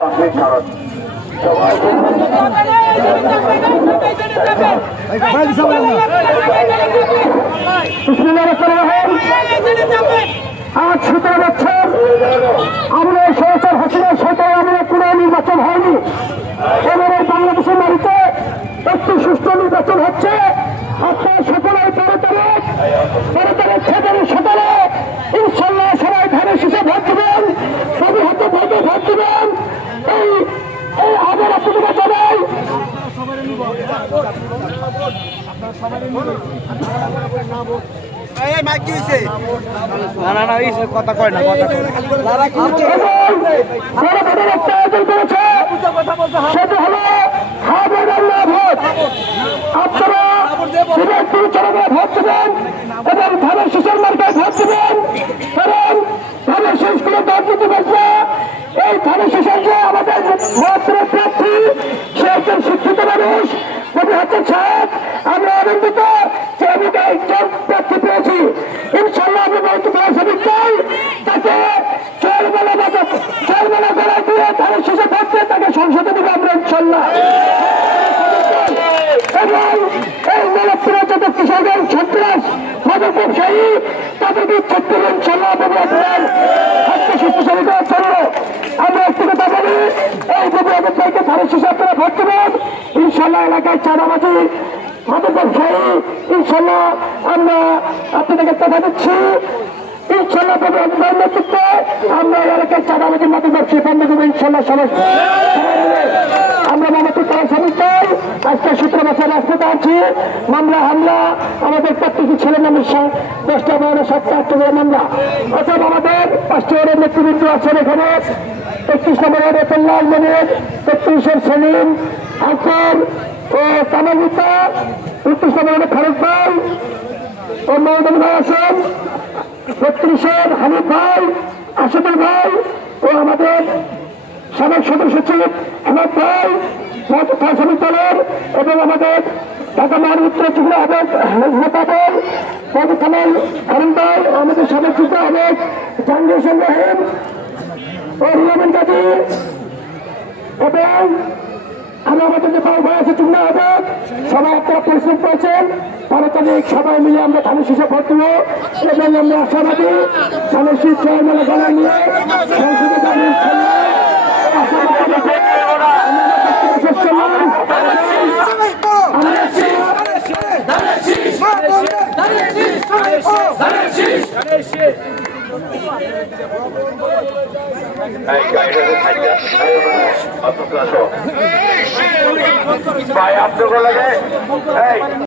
আজ 17 বছর আমরা সরকার হাসিনা সরকার আমরা কোনো নির্বাচন হয়নি। এবার বাংলাদেশের মাটিতে একটি সুষ্ঠু নির্বাচন হচ্ছে। আপনার সকলের 13 ফেব্রুয়ারি সকালে ইনশাল্লাহ সবাই ধানের শীষে ভোট দেবেন, সবই হাতে ভোটে ভোট দেবেন। এই আবার আপনাদের জানাই কথা কয় না একটা আয়োজন করেছে, সেটা হলো ভোট। আপনারা পরিচালনায় ভোট দেবেন এবং ধানের শীষের মার্কায় ভোট দেবেন। কারণ ধানের শীষগুলো দাঁড়িয়ে বসবে। এই ধানের শীষের যে আমাদের ভোটের প্রার্থী, সে একজন শিক্ষিত মানুষ, কবি হাসান সাহেব। আমরা আনন্দিত যে আমি একজন প্রার্থী পেয়েছি। ইনশাল্লাহ আমি বলতে চাই তাকে চোরবেলা গলায় দিয়ে ধানের শীষে ভোট দিয়ে তাকে সংসদে দিকে আমরা ইনশাল্লাহ। এবং এই মূলপুরে যত কৃষকের সন্ত্রাস মাদক ব্যবসায়ী তাদেরকে ছোট্ট ইনশাল্লাহ আপনার স্বাস্থ্য শক্তিশালী করার জন্য আমরা একটু কথা বলি। এই যদি আমাদেরকে ধানের শীষে আপনারা ভোট দেবেন, ইনশাল্লাহ এলাকায় চাঁদাবাজি মাদক ব্যবসায়ী ইনশাল্লাহ আমরা আপনাদেরকে কথা দিচ্ছি। ইনশাল্লাহ নেতৃত্বে আমরা এলাকায় চাঁদাবাজি মাদক ব্যবসায়ী বন্ধ করবো ইনশাল্লাহ। সবাই আমরা মামাতুর তারা শ্রমিক দল আজকে 17 বছর রাস্তাতে আছি। মামলা হামলা আমাদের প্রত্যেকটি ছেলে মানুষ 10টা 12টা 7টা 8টা করে মামলা। অর্থাৎ আমাদের 5টা ওয়ার্ডের নেতৃবৃন্দ আছেন এখানে। 31 নম্বর ওয়ার্ডে লাল মনির, 33-এর সেলিম আকবর ও কামালিতা, 33 নম্বর ওয়ার্ডে ফারুক ভাই ও মহম্মদ ভাই আছেন, 32-এর হানিফ ভাই, আশিফুল ভাই ও আমাদের সাবেক সদস্য সচিব হেমন্ত ভাই শ্রমিক দলের এবং আমাদের ঢাকা মহানগর উত্তর ত্রিপুরা আবেগ নেতা দল কামাল হারুন ভাই, আমাদের সাবেক যুক্ত আবেগ জাহাঙ্গীর হোসেন রহিম ও রিয়ামান গাজী এবং আমি আমাদের যে বড় ভাই আছে চুন্না আবেগ, সবাই আপনারা পরিশ্রম করেছেন। 12 তারিখ সবাই মিলে আমরা ধানের শীষে ভোট দেব এবং আমরা আশাবাদী ধানের শীষ জয়মালা গলা নিয়ে সংসদে যাবেন। ভাই আপনার লাগে